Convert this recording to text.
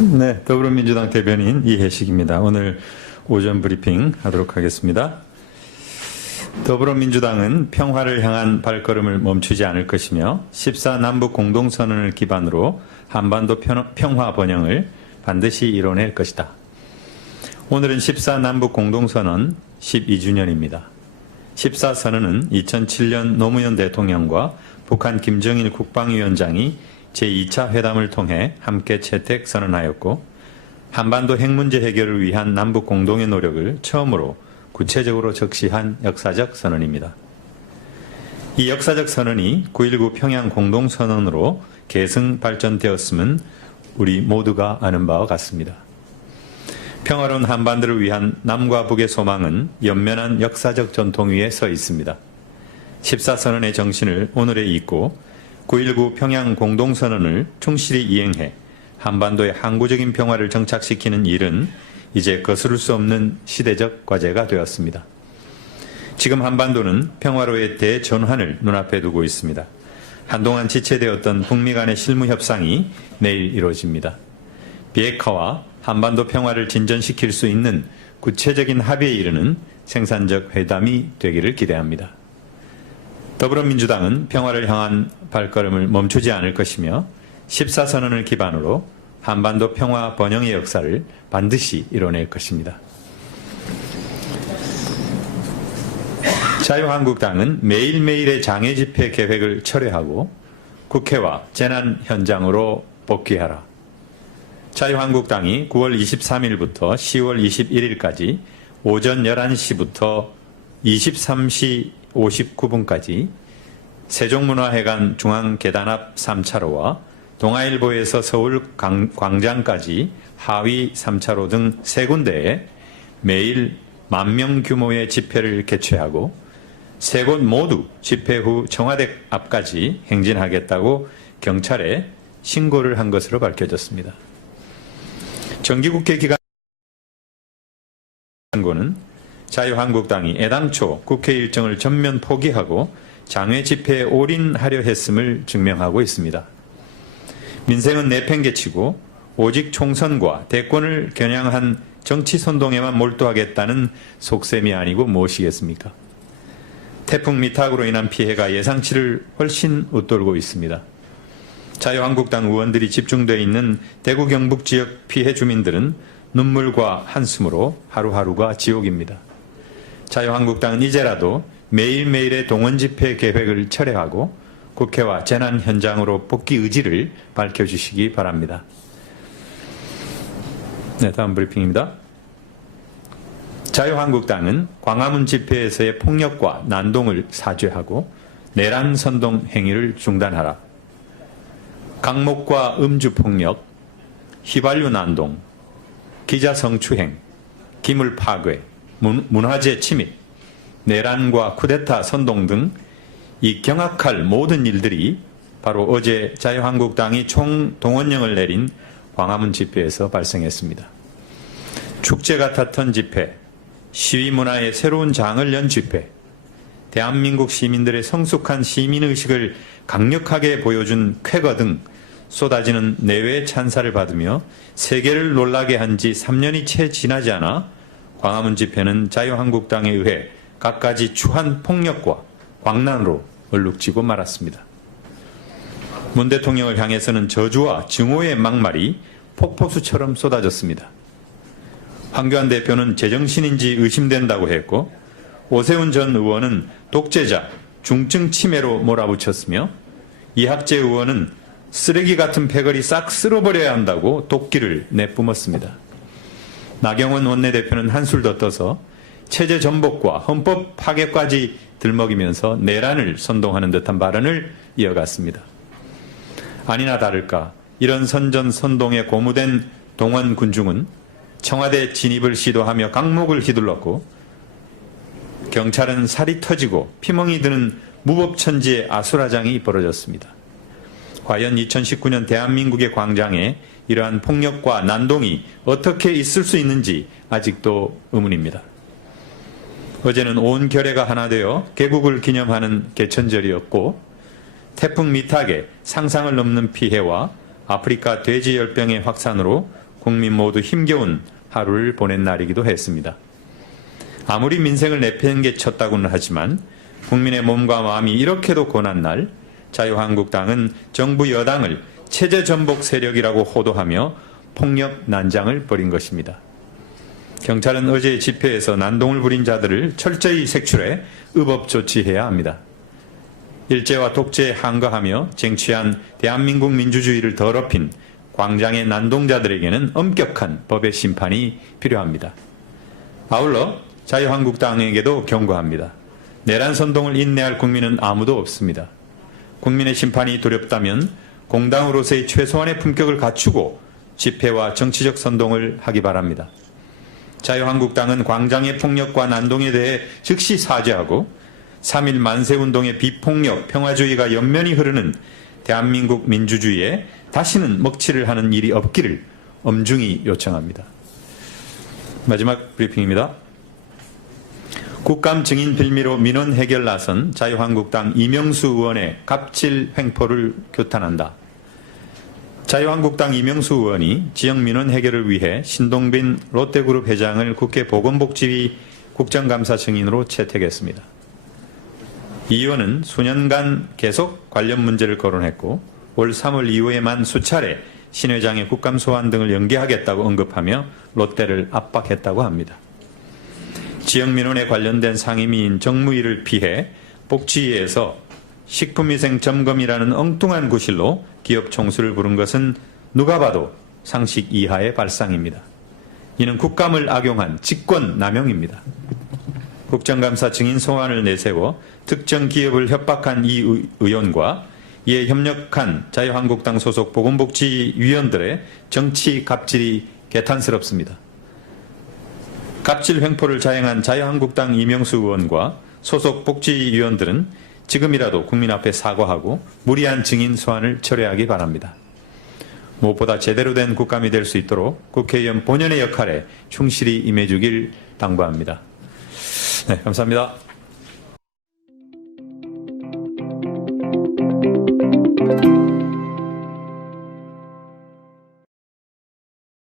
네, 더불어민주당 대변인 이해식입니다. 오늘 오전 브리핑 하도록 하겠습니다. 더불어민주당은 평화를 향한 발걸음을 멈추지 않을 것이며 14남북 공동선언을 기반으로 한반도 평화 번영을 반드시 이뤄낼 것이다. 오늘은 14남북 공동선언 12주년입니다. 14선언은 2007년 노무현 대통령과 북한 김정일 국방위원장이 제2차 회담을 통해 함께 채택 선언하였고, 한반도 핵 문제 해결을 위한 남북 공동의 노력을 처음으로 구체적으로 적시한 역사적 선언입니다. 이 역사적 선언이 9.19 평양 공동선언으로 계승 발전되었음은 우리 모두가 아는 바와 같습니다. 평화로운 한반도를 위한 남과 북의 소망은 연면한 역사적 전통 위에 서 있습니다. 14선언의 정신을 오늘에 잇고 9.19 평양 공동선언을 충실히 이행해 한반도의 항구적인 평화를 정착시키는 일은 이제 거스를 수 없는 시대적 과제가 되었습니다. 지금 한반도는 평화로의 대전환을 눈앞에 두고 있습니다. 한동안 지체되었던 북미 간의 실무 협상이 내일 이루어집니다. 비핵화와 한반도 평화를 진전시킬 수 있는 구체적인 합의에 이르는 생산적 회담이 되기를 기대합니다. 더불어민주당은 평화를 향한 발걸음을 멈추지 않을 것이며 14선언을 기반으로 한반도 평화 번영의 역사를 반드시 이뤄낼 것입니다. 자유한국당은 매일매일의 장애 집회 계획을 철회하고 국회와 재난 현장으로 복귀하라. 자유한국당이 9월 23일부터 10월 21일까지 오전 11시부터 23시 59분까지 세종문화회관 중앙계단 앞 3차로와 동아일보에서 서울 광장까지 하위 3차로 등 3군데에 매일 10,000명 규모의 집회를 개최하고 3곳 모두 집회 후 청와대 앞까지 행진하겠다고 경찰에 신고를 한 것으로 밝혀졌습니다. 정기국회 기간 신고는 자유한국당이 애당초 국회 일정을 전면 포기하고 장외 집회에 올인하려 했음을 증명하고 있습니다. 민생은 내팽개치고 오직 총선과 대권을 겨냥한 정치 선동에만 몰두하겠다는 속셈이 아니고 무엇이겠습니까? 태풍 미탁으로 인한 피해가 예상치를 훨씬 웃돌고 있습니다. 자유한국당 의원들이 집중되어 있는 대구 경북 지역 피해 주민들은 눈물과 한숨으로 하루하루가 지옥입니다. 자유한국당은 이제라도 매일매일의 동원 집회 계획을 철회하고 국회와 재난 현장으로 복귀 의지를 밝혀주시기 바랍니다. 네, 다음 브리핑입니다. 자유한국당은 광화문 집회에서의 폭력과 난동을 사죄하고 내란 선동 행위를 중단하라. 강목과 음주 폭력, 휘발유 난동, 기자 성추행, 기물 파괴, 문화재 침입, 내란과 쿠데타 선동 등 이 경악할 모든 일들이 바로 어제 자유한국당이 총동원령을 내린 광화문 집회에서 발생했습니다. 축제 같았던 집회, 시위 문화의 새로운 장을 연 집회, 대한민국 시민들의 성숙한 시민의식을 강력하게 보여준 쾌거 등 쏟아지는 내외 찬사를 받으며 세계를 놀라게 한 지 3년이 채 지나지 않아 광화문 집회는 자유한국당에 의해 갖가지 추한 폭력과 광란으로 얼룩지고 말았습니다. 문 대통령을 향해서는 저주와 증오의 막말이 폭포수처럼 쏟아졌습니다. 황교안 대표는 제정신인지 의심된다고 했고, 오세훈 전 의원은 독재자, 중증 치매로 몰아붙였으며, 이학재 의원은 쓰레기 같은 패거리 싹 쓸어버려야 한다고 도끼를 내뿜었습니다. 나경원 원내대표는 한술 더 떠서 체제 전복과 헌법 파괴까지 들먹이면서 내란을 선동하는 듯한 발언을 이어갔습니다. 아니나 다를까 이런 선전선동에 고무된 동원 군중은 청와대 진입을 시도하며 강목을 휘둘렀고, 경찰은 살이 터지고 피멍이 드는 무법천지의 아수라장이 벌어졌습니다. 과연 2019년 대한민국의 광장에 이러한 폭력과 난동이 어떻게 있을 수 있는지 아직도 의문입니다. 어제는 온 결의가 하나 되어 개국을 기념하는 개천절이었고, 태풍 미탁의 상상을 넘는 피해와 아프리카 돼지열병의 확산으로 국민 모두 힘겨운 하루를 보낸 날이기도 했습니다. 아무리 민생을 내팽개쳤다고는 하지만 국민의 몸과 마음이 이렇게도 고난 날 자유한국당은 정부 여당을 체제 전복 세력이라고 호도하며 폭력 난장을 벌인 것입니다. 경찰은 어제 집회에서 난동을 부린 자들을 철저히 색출해 의법 조치해야 합니다. 일제와 독재에 항거하며 쟁취한 대한민국 민주주의를 더럽힌 광장의 난동자들에게는 엄격한 법의 심판이 필요합니다. 아울러 자유한국당에게도 경고합니다. 내란 선동을 인내할 국민은 아무도 없습니다. 국민의 심판이 두렵다면 공당으로서의 최소한의 품격을 갖추고 집회와 정치적 선동을 하기 바랍니다. 자유한국당은 광장의 폭력과 난동에 대해 즉시 사죄하고 3.1 만세운동의 비폭력 평화주의가 연면이 흐르는 대한민국 민주주의에 다시는 먹칠을 하는 일이 없기를 엄중히 요청합니다. 마지막 브리핑입니다. 국감 증인 빌미로 민원 해결 나선 자유한국당 이명수 의원의 갑질 횡포를 규탄한다. 자유한국당 이명수 의원이 지역 민원 해결을 위해 신동빈 롯데그룹 회장을 국회 보건복지위 국정감사 증인으로 채택했습니다. 이 의원은 수년간 계속 관련 문제를 거론했고 올 3월 이후에만 수차례 신 회장의 국감 소환 등을 연기하겠다고 언급하며 롯데를 압박했다고 합니다. 지역 민원에 관련된 상임위인 정무위를 피해 복지위에서 식품위생 점검이라는 엉뚱한 구실로 기업 총수를 부른 것은 누가 봐도 상식 이하의 발상입니다. 이는 국감을 악용한 직권 남용입니다. 국정감사 증인 소환을 내세워 특정 기업을 협박한 이 의원과 이에 협력한 자유한국당 소속 보건복지위원들의 정치 갑질이 개탄스럽습니다. 갑질 횡포를 자행한 자유한국당 이명수 의원과 소속 복지위원들은 지금이라도 국민 앞에 사과하고 무리한 증인 소환을 철회하기 바랍니다. 무엇보다 제대로 된 국감이 될 수 있도록 국회의원 본연의 역할에 충실히 임해주길 당부합니다. 네, 감사합니다.